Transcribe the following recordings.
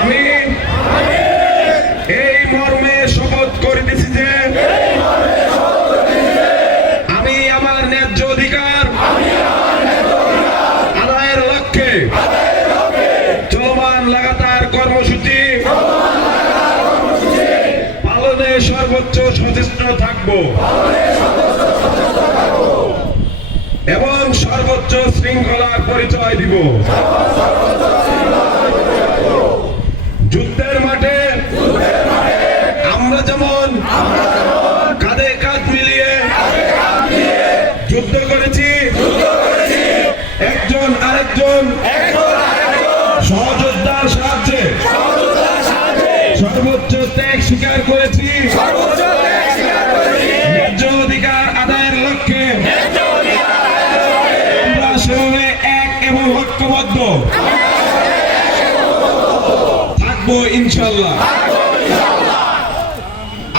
আমি এই মর্মে শপথ করিতেছি আমি আমার ন্যায্য অধিকার আদায়ের লক্ষ্যে চলমান লাগাতার কর্মসূচি পালনে সর্বোচ্চ সচেষ্ট থাকব। এবং সর্বোচ্চ শৃঙ্খলার পরিচয় দিব। যুদ্ধ করেছি। একজন আরেকজন সহযোদ্ধার সাহায্যে সর্বোচ্চ ত্যাগ স্বীকার করেছি।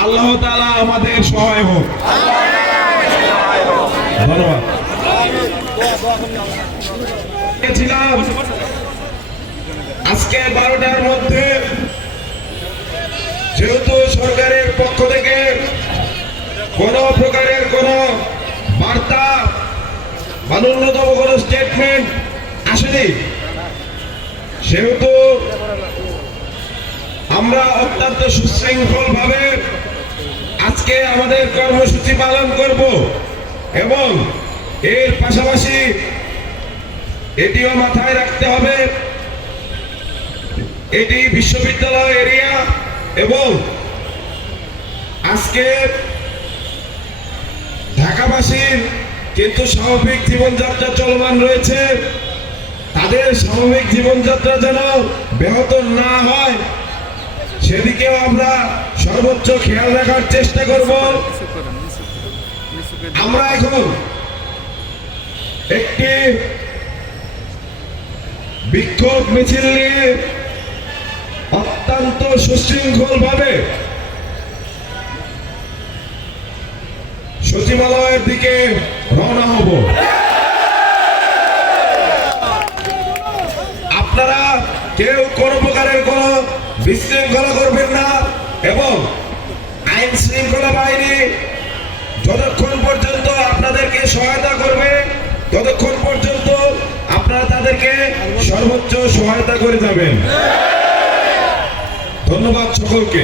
আল্লাহ তাআলা আমাদের সহায় হোক। ধন্যবাদ। আজকে বারোটার মধ্যে যেহেতু সরকারের পক্ষ থেকে কোন প্রকারের কোন বার্তা বা ন্যূনতম কোন স্টেটমেন্ট আসেনি। সেহেতু আমরা অত্যন্ত সুশৃঙ্খল ভাবে আজকে আমাদের কর্মসূচি পালন করব। এবং এর পাশাপাশি এটিও মাথায় রাখতে হবে, এটি বিশ্ববিদ্যালয় এরিয়া এবং আজকে ঢাকাবাসীর কিন্তু স্বাভাবিক জীবনযাত্রা চলমান রয়েছে। তাদের স্বাভাবিক জীবনযাত্রা যেন ব্যাহত না হয়, সেদিকেও আমরা সর্বোচ্চ খেয়াল রাখার চেষ্টা করব। আমরা এখন একটি বিক্ষোভ মিছিল নিয়ে অত্যন্ত সুশৃঙ্খল ভাবে সচিবালয়ের দিকে রওনা হব। আপনারা কেউ কোন প্রকারের কোন বিশৃঙ্খলা করবেন না এবং ততক্ষণ পর্যন্ত আপনারা তাদেরকে সর্বোচ্চ সহায়তা করে যাবেন। ধন্যবাদ সকলকে।